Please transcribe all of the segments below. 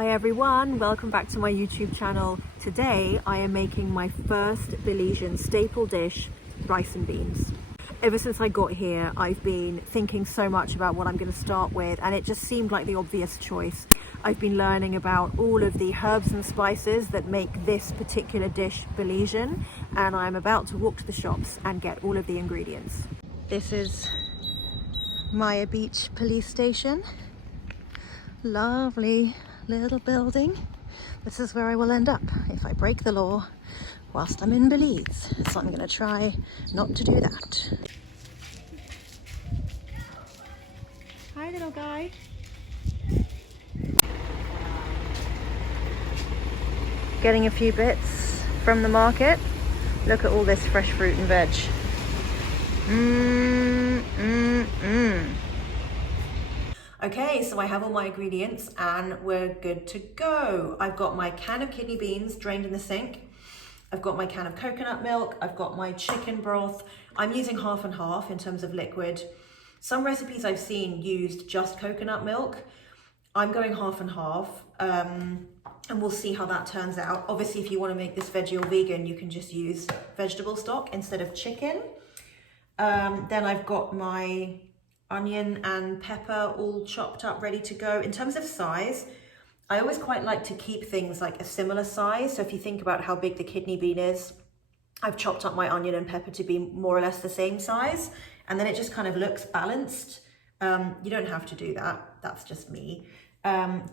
Hi everyone, welcome back to my YouTube channel. Today I am making my first Belizean staple dish, rice and beans. Ever since I got here, I've been thinking so much about what I'm going to start with, and it just seemed like the obvious choice. I've been learning about all of the herbs and spices that make this particular dish Belizean, and I'm about to walk to the shops and get all of the ingredients. This is Maya Beach Police Station. Lovely little building. This is where I will end up if I break the law whilst I'm in Belize. So I'm going to try not to do that. Hi little guy. Getting a few bits from the market. Look at all this fresh fruit and veg. Okay, so I have all my ingredients and we're good to go. I've got my can of kidney beans drained in the sink. I've got my can of coconut milk. I've got my chicken broth. I'm using half and half in terms of liquid. Some recipes I've seen used just coconut milk. I'm going half and half, and we'll see how that turns out. Obviously, if you want to make this veggie or vegan, you can just use vegetable stock instead of chicken. Then I've got my onion and pepper all chopped up, ready to go. In terms of size, I always quite like to keep things like a similar size. So if you think about how big the kidney bean is, I've chopped up my onion and pepper to be more or less the same size. And then it just kind of looks balanced. You don't have to do that. That's just me.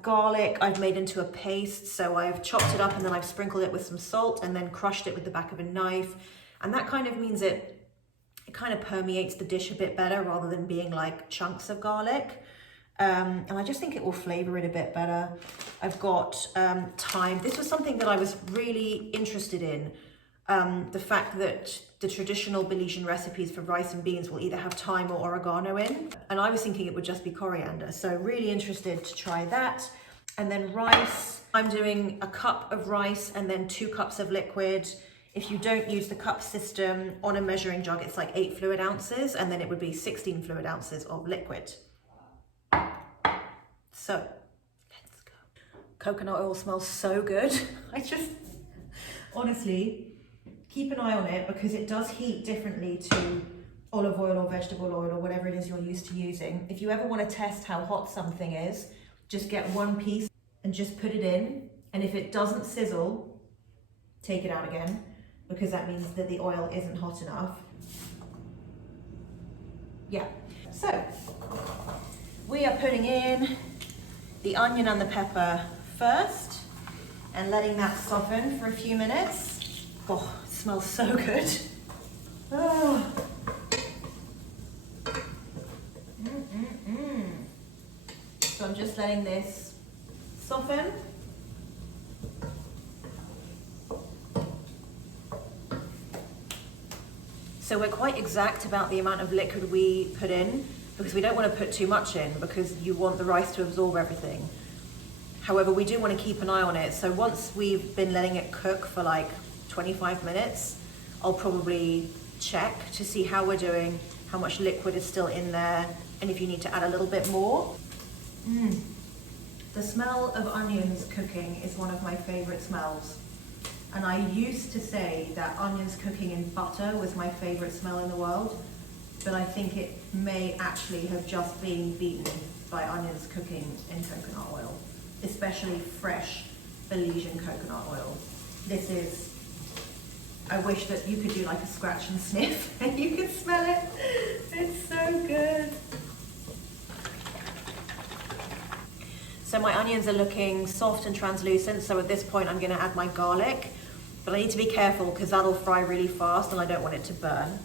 Garlic I've made into a paste. So I've chopped it up and then I've sprinkled it with some salt and then crushed it with the back of a knife. And that kind of means it kind of permeates the dish a bit better rather than being like chunks of garlic. And I just think it will flavor it a bit better. I've got thyme. This was something that I was really interested in. The fact that the traditional Belizean recipes for rice and beans will either have thyme or oregano in. And I was thinking it would just be coriander. So really interested to try that. And then rice, I'm doing a cup of rice and then 2 cups of liquid. If you don't use the cup system, on a measuring jug, it's like 8 fluid ounces, and then it would be 16 fluid ounces of liquid. So, let's go. Coconut oil smells so good. Honestly, keep an eye on it because it does heat differently to olive oil or vegetable oil or whatever it is you're used to using. If you ever want to test how hot something is, just get 1 piece and just put it in. And if it doesn't sizzle, take it out again, because that means that the oil isn't hot enough. Yeah, so we are putting in the onion and the pepper first and letting that soften for a few minutes. Oh, it smells so good. Oh. So I'm just letting this soften. So we're quite exact about the amount of liquid we put in because we don't want to put too much in because you want the rice to absorb everything. However, we do want to keep an eye on it. So once we've been letting it cook for like 25 minutes, I'll probably check to see how we're doing, how much liquid is still in there, and if you need to add a little bit more. The smell of onions cooking is one of my favorite smells. And I used to say that onions cooking in butter was my favorite smell in the world, but I think it may actually have just been beaten by onions cooking in coconut oil, especially fresh Belizean coconut oil. This is, I wish that you could do like a scratch and sniff and you could smell it. It's so good. So my onions are looking soft and translucent, so at this point I'm going to add my garlic. But I need to be careful because that'll fry really fast and I don't want it to burn.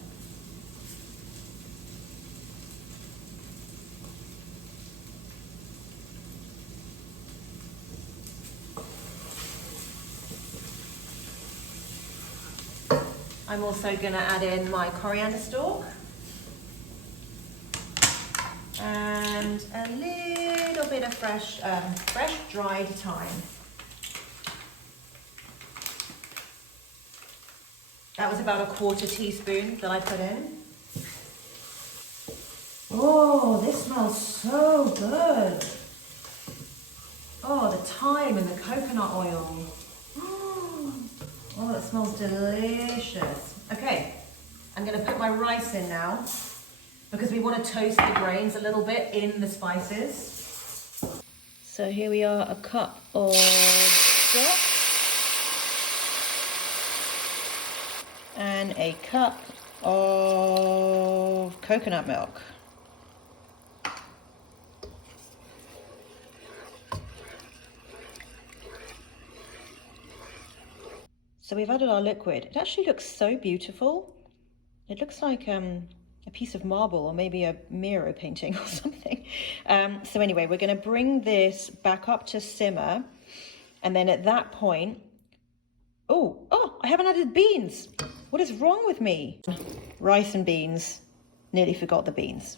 I'm also going to add in my coriander stalk and a little bit of fresh dried thyme. That was about a 1/4 teaspoon that I put in. Oh, this smells so good. Oh, the thyme and the coconut oil. Oh, that smells delicious. Okay, I'm gonna put my rice in now because we want to toast the grains a little bit in the spices. So here we are, a cup of stock and a cup of coconut milk. So we've added our liquid. It actually looks so beautiful. It looks like a piece of marble or maybe a Miro painting or something. So anyway, we're going to bring this back up to simmer. And then at that point, oh, I haven't added beans. What is wrong with me? Rice and beans. Nearly forgot the beans.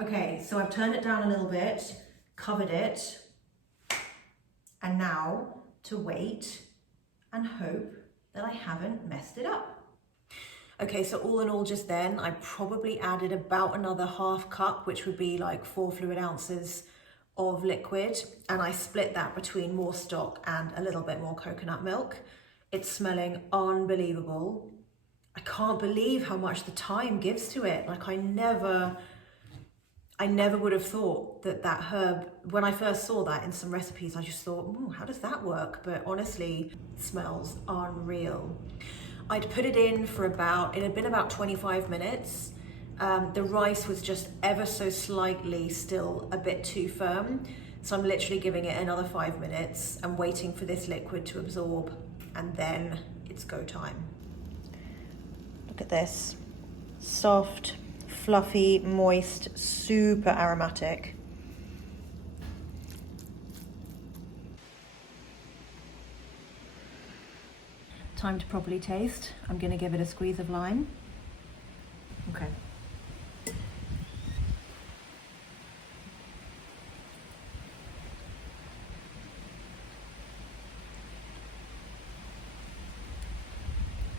Okay, so I've turned it down a little bit, covered it, and now to wait and hope that I haven't messed it up. Okay, so all in all just then, I probably added about another half cup, which would be like 4 fluid ounces of liquid, and I split that between more stock and a little bit more coconut milk. It's smelling unbelievable. I can't believe how much the thyme gives to it. Like I never would have thought that herb, when I first saw that in some recipes, I just thought, how does that work? But honestly, it smells unreal. I'd put it in for it had been about 25 minutes. The rice was just ever so slightly still a bit too firm. So I'm literally giving it another 5 minutes and waiting for this liquid to absorb, and then it's go time. Look at this, soft, fluffy, moist, super aromatic. Time to properly taste. I'm going to give it a squeeze of lime. Okay.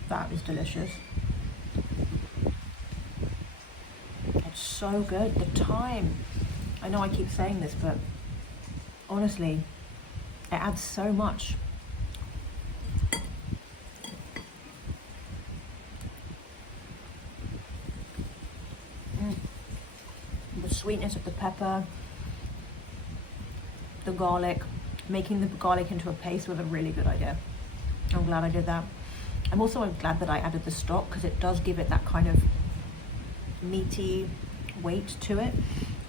That is delicious. It's so good. The thyme. I know I keep saying this, but honestly, it adds so much. The sweetness of the pepper, the garlic, making the garlic into a paste was a really good idea. I'm glad I did that. I'm also glad that I added the stock because it does give it that kind of meaty weight to it,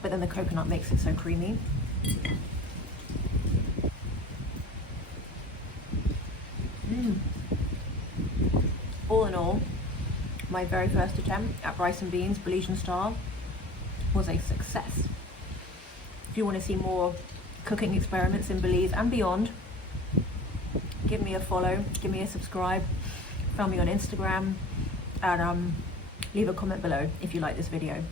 but then the coconut makes it so creamy. All in all, my very first attempt at rice and beans, Belizean style, was a success. If you want to see more cooking experiments in Belize and beyond, give me a follow, give me a subscribe, follow me on Instagram, and leave a comment below if you like this video.